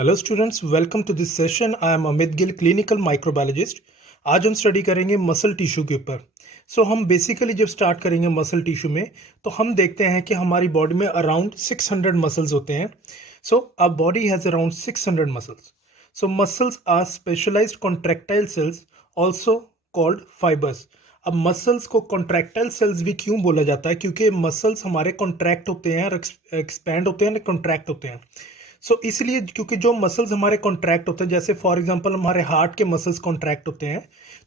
Hello students, welcome to this session. I am Amit Gill, clinical microbiologist. आज हम study करेंगे muscle tissue के ऊपर। हम बेसिकली जब स्टार्ट करेंगे मसल टिश्यू में, तो हम देखते हैं कि हमारी बॉडी में अराउंड 600 मसल्स होते हैं। A body has around 600 muscles. Muscles are specialized contractile cells, also called fibres. अब मसल्स को कॉन्ट्रैक्टाइल सेल्स भी क्यों बोला जाता है? क्योंकि मसल्स हमारे कॉन्ट्रैक्ट होते हैं और एक्सपैंड होते हैं, कॉन्ट्रैक्ट होते हैं। इसलिए क्योंकि जो मसल्स हमारे कॉन्ट्रैक्ट होते हैं, जैसे फॉर एग्जांपल हमारे हार्ट के मसल्स कॉन्ट्रैक्ट होते हैं,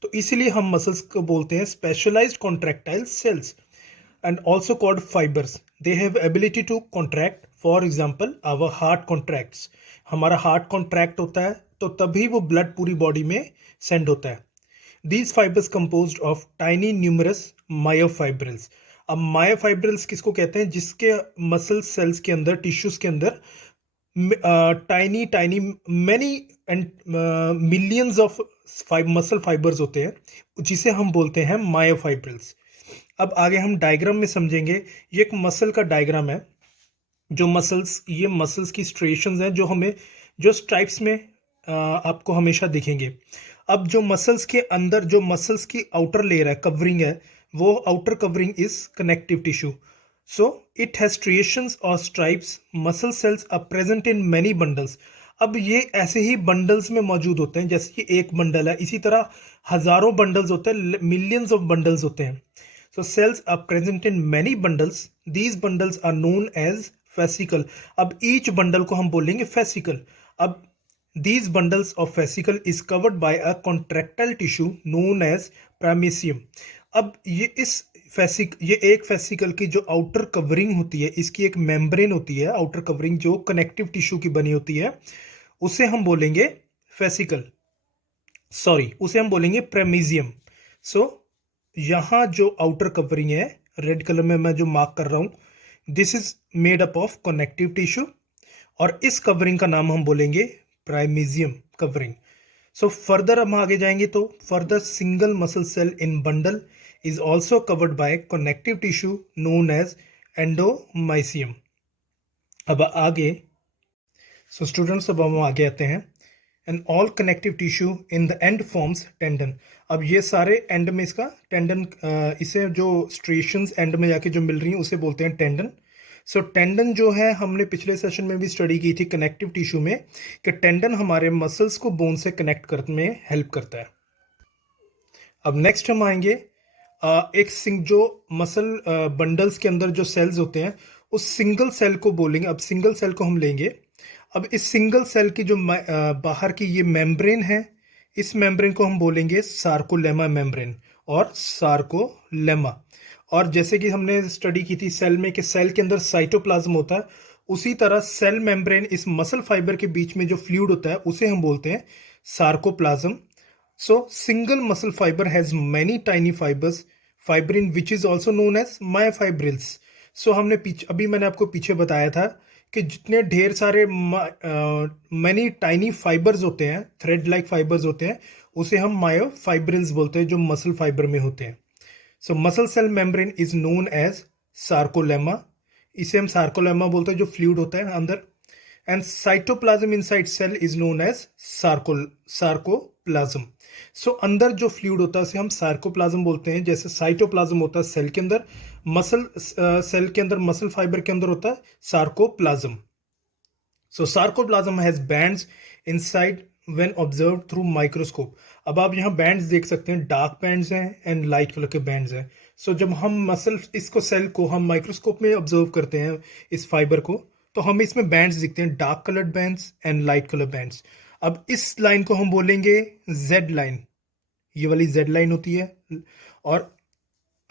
तो इसीलिए हम मसल्स को बोलते हैं specialized contractile cells and also called fibres. They have ability to contract. For example our heart contracts. हमारा हार्ट कॉन्ट्रैक्ट होता है तो तभी वो ब्लड पूरी बॉडी में सेंड होता है। These fibers composed of tiny numerous myofibrils। अब मायोफाइब्रिल्स किसको कहते हैं? जिसके मसल सेल्स के अंदर, टिश्यूज के अंदर tiny tiny many and millions of muscle fibres होते हैं, जिसे हम बोलते हैं मायोफाइब्रिल्स। अब आगे हम डायग्राम में समझेंगे। ये एक मसल का डायग्राम है। जो मसल्स, ये मसल्स की स्ट्रेशंस हैं जो हमें, जो स्ट्राइप्स में आपको हमेशा दिखेंगे। अब जो मसल्स के अंदर, जो मसल्स की आउटर लेयर है, कवरिंग है, वो outer covering is connective tissue. So it has striations और stripes. Muscle cells are present in many bundles. अब ये ऐसे ही बंडल्स में मौजूद होते हैं, जैसे कि एक बंडल है, इसी तरह हजारों बंडल्स होते हैं, मिलियंस ऑफ बंडल्स होते हैं। Cells are present in many bundles. These bundles are known as fascicle. अब each bundle को हम बोलेंगे fascicle. अब these bundles of fascicle is covered by a contractile tissue known as paramecium. अब ये एक फेसिकल की जो आउटर कवरिंग होती है, इसकी एक मेम्ब्रेन होती है, आउटर कवरिंग जो कनेक्टिव टिश्यू की बनी होती है, उसे हम बोलेंगे फेसिकल। उसे हम बोलेंगे प्रेमीजियम। यहां जो आउटर कवरिंग है, रेड कलर में मैं जो मार्क कर रहा हूं, this is made up of connective tissue, और इस कवरिंग का नाम हम बोलेंगे प्राइमीजियम कवरिंग। फर्दर हम आगे जाएंगे तो further single muscle cell in bundle is also covered by connective tissue known as endomysium. अब आगे, स्टूडेंट्स, अब हम आगे आते हैं। And all connective tissue in the end forms tendon. अब ये सारे एंड में इसका टेंडन, इसे जो स्ट्रेशंस एंड में जाके जो मिल रही हैं उसे बोलते हैं टेंडन। टेंडन जो है, हमने पिछले सेशन में भी स्टडी की थी कनेक्टिव टिश्यू में, कि टेंडन हमारे मसल्स को बोन से कनेक्ट करने में हेल्प करता है। अब नेक्स्ट हम आएंगे जो मसल बंडल्स के अंदर जो सेल्स होते हैं, उस सिंगल सेल को बोलेंगे। अब सिंगल सेल को हम लेंगे। अब इस सिंगल सेल की जो बाहर की ये मेम्ब्रेन है, इस मेम्ब्रेन को हम बोलेंगे सार्कोलेमा मेम्ब्रेन और सार्कोलेमा। और जैसे कि हमने स्टडी की थी सेल में, कि सेल के अंदर साइटोप्लाज्म होता है, उसी तरह सेल मेम्ब्रेन, इस मसल फाइबर के बीच में जो फ्लूइड होता है, उसे हम बोलते हैं sarcoplasm. Single muscle fiber has many tiny fibers, fibrin which is also known as myofibrils. हमने अभी मैंने आपको पीछे बताया था कि जितने ढेर सारे मैनी टाइनी फाइबर्स होते हैं, थ्रेड लाइक फाइबर्स होते हैं, उसे हम मायोफाइब्रिल्स बोलते हैं, जो मसल फाइबर में होते हैं। Muscle cell membrane is known as sarcolemma. इसे हम सार्कोलेमा बोलते हैं, जो फ्लूइड होता है अंदर। And cytoplasm inside cell is known as sarcoplasm. अंदर जो फ्लूइड होता है उसे हम सार्कोप्लाज्म बोलते हैं। जैसे साइटोप्लाज्म होता है सेल के अंदर, मसल सेल के अंदर, मसल फाइबर के अंदर होता है sarcoplasm. Sarcoplasm has bands inside when observe through microscope. अब आप यहाँ बैंड्स देख सकते हैं, डार्क बैंड्स हैं एंड लाइट कलर के बैंड्स हैं। जब हम इसको सेल को हम माइक्रोस्कोप में ऑब्जर्व करते हैं, इस फाइबर को, तो हमें इसमें बैंड्स दिखते हैं, dark coloured bands and light colour bands. अब इस लाइन को हम बोलेंगे जेड लाइन, ये वाली जेड लाइन होती है। और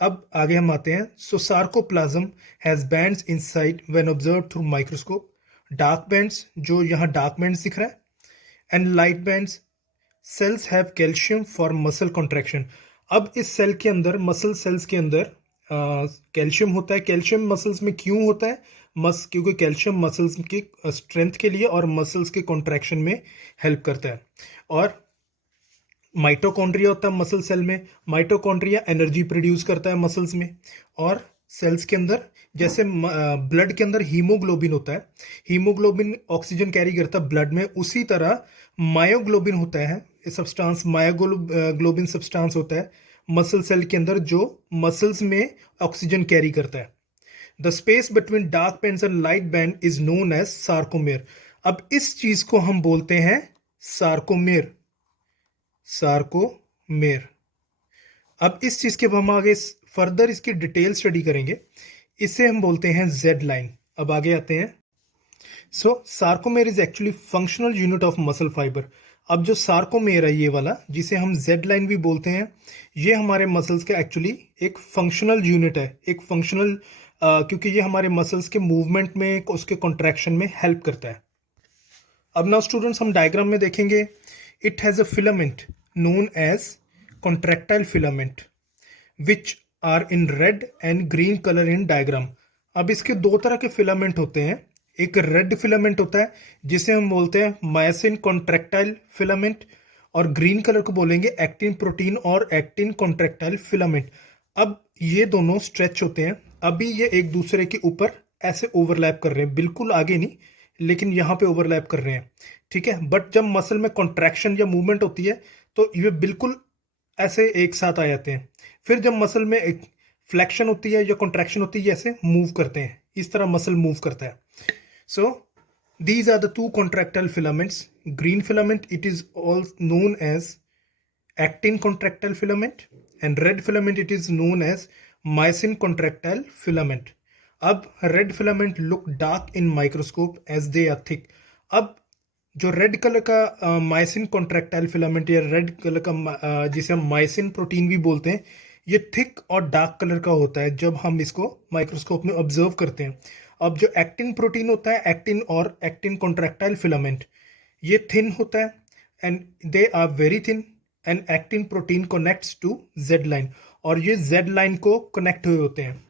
अब आगे हम आते हैं। Sarcoplasm has bands inside when observe through microscope. Dark bands, जो यहाँ डार्क बैंड्स दिख रहा है, and light bands. Cells have calcium for muscle contraction. अब इस सेल के अंदर, मसल सेल्स के अंदर कैल्शियम होता है। कैल्शियम मसल्स में क्यों होता है? क्योंकि कैल्शियम मसल्स की स्ट्रेंथ के लिए और मसल्स के कॉन्ट्रैक्शन में हेल्प करता है। और माइटोकॉन्ड्रिया होता है मसल सेल में। माइटोकॉन्ड्रिया एनर्जी प्रोड्यूस करता है मसल्स में। और सेल्स के अंदर, जैसे ब्लड के अंदर हीमोग्लोबिन होता है, हीमोग्लोबिन ऑक्सीजन कैरी करता है ब्लड में, उसी तरह मायोग्लोबिन होता है, सब्सटेंस मायोग्लोबिन सब्सटेंस होता है मसल सेल के अंदर, जो मसल्स में ऑक्सीजन कैरी करता है। The space between dark bands and light band is known as sarcomere. अब इस चीज को हम बोलते हैं सार्कोमेर, सार्कोमेर। अब इस चीज के हम आगे फर्दर इसकी डिटेल स्टडी करेंगे, इसे हम बोलते हैं जेड लाइन। अब आगे आते हैं। So sarcomere is actually functional unit of muscle fibre. अब जो सार्कोमेर है ये वाला, जिसे हम जेड लाइन भी बोलते हैं, ये हमारे मसल्स का एक्चुअली एक फंक्शनल यूनिट है, एक फंक्शनल, क्योंकि ये हमारे मसल्स के मूवमेंट में, उसके कॉन्ट्रैक्शन में हेल्प करता है। अब नाउ स्टूडेंट्स हम डायग्राम में देखेंगे, it has a filament known as contractile filament which are in red and green colour in diagram. अब इसके दो तरह के फिलामेंट होते हैं, एक रेड फिलामेंट होता है जिसे हम बोलते हैं मायोसिन कॉन्ट्रैक्टाइल फिलामेंट, और ग्रीन कलर को बोलेंगे एक्टिन प्रोटीन और एक्टिन कॉन्ट्रैक्टाइल फिलामेंट। अब ये दोनों स्ट्रेच होते हैं, अभी ये एक दूसरे के ऊपर ऐसे ओवरलैप कर रहे हैं, बिल्कुल आगे नहीं लेकिन यहाँ पे ओवरलैप कर रहे हैं, ठीक है। बट जब मसल में कॉन्ट्रैक्शन या मूवमेंट होती है तो ये बिल्कुल ऐसे एक साथ आ जाते हैं। फिर जब मसल में एक फ्लेक्शन होती है या कॉन्ट्रैक्शन होती है, ऐसे मूव करते हैं, इस तरह मसल मूव करता है। सो these are the two contractile filaments. Green filament, it is all known as actin contractile filament, and red filament, it is known as myosin contractile filament. अब red filament look dark in microscope as they are thick. अब जो red colour का माइसिन contractile filament या red colour का जिसे हम माइसिन protein भी बोलते हैं, ये थिक और डार्क कलर का होता है जब हम इसको माइक्रोस्कोप में ऑब्जर्व करते हैं। अब जो एक्टिन प्रोटीन होता है, एक्टिन और एक्टिन कॉन्ट्रैक्टाइल फिलामेंट, ये थिन होता है and they are very thin, and actin protein connects to Z line, और ये जेड लाइन को कनेक्ट हुए होते हैं।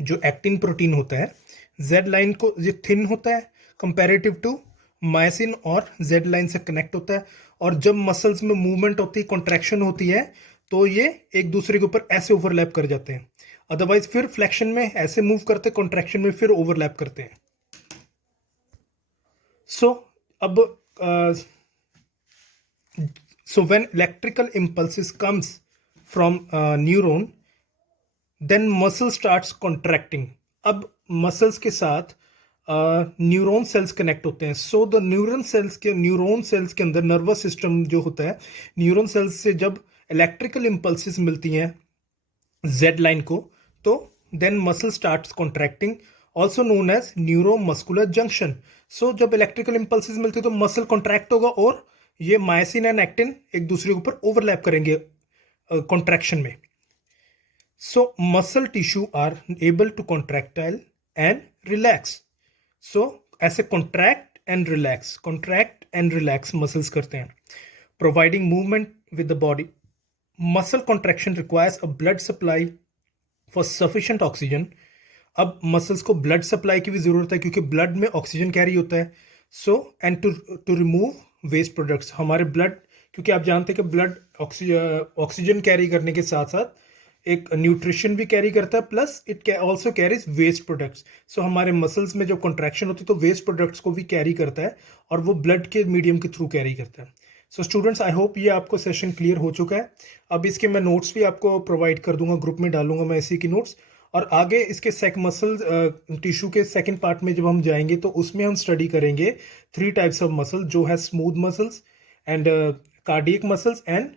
जो एक्टिन प्रोटीन होता है जेड लाइन को, ये थिन होता है कंपैरेटिव टू मायोसिन, और जेड लाइन से कनेक्ट होता है, और जब मसल्स में मूवमेंट होती है, कॉन्ट्रैक्शन होती है, तो ये एक दूसरे के ऊपर ऐसे ओवरलैप कर जाते हैं। अदरवाइज फिर फ्लेक्शन में ऐसे मूव करते हैं, कॉन्ट्रैक्शन में फिर ओवरलैप करते हैं। सो अब so when electrical impulses comes from neuron, then muscle starts contracting. अब मसल्स के साथ न्यूरॉन सेल्स कनेक्ट होते हैं। सो द न्यूरॉन सेल्स के अंदर नर्वस सिस्टम जो होता है, न्यूरॉन सेल्स से जब इलेक्ट्रिकल इम्पल्सेस मिलती हैं जेड लाइन को, तो then muscle starts contracting, also known as neuromuscular junction. So जब इलेक्ट्रिकल इम्पल्सेस मिलती है तो मसल कॉन्ट्रैक्ट होगा, और ये मायोसिन एंड एक्टिन एक दूसरे के ऊपर ओवरलैप करेंगे कॉन्ट्रैक्शन में। So muscle tissue are able to contractile and relax. So ऐसे कॉन्ट्रैक्ट एंड रिलैक्स मसल्स करते हैं, providing movement with the body. Muscle contraction requires a blood supply for sufficient oxygen. अब मसल्स को blood supply की भी जरूरत है क्योंकि ब्लड में ऑक्सीजन कैरी होता है। So and to remove waste products, हमारे ब्लड, क्योंकि आप जानते हैं कि ब्लड ऑक्सीजन कैरी करने के साथ साथ एक न्यूट्रिशन भी कैरी करता है, plus it also carries waste products. So हमारे मसल्स में जब कॉन्ट्रैक्शन होती है तो वेस्ट प्रोडक्ट्स को भी कैरी करता है, और वो ब्लड के मीडियम के थ्रू कैरी करता है। सो स्टूडेंट्स, आई होप ये आपको सेशन क्लियर हो चुका है। अब इसके मैं नोट्स भी आपको प्रोवाइड कर दूंगा, ग्रुप में डालूंगा मैं इसी की नोट्स, और आगे इसके मसल टिश्यू के सेकंड पार्ट में जब हम जाएंगे तो उसमें हम स्टडी करेंगे 3 टाइप्स ऑफ मसल, जो है smooth muscles and cardiac muscles and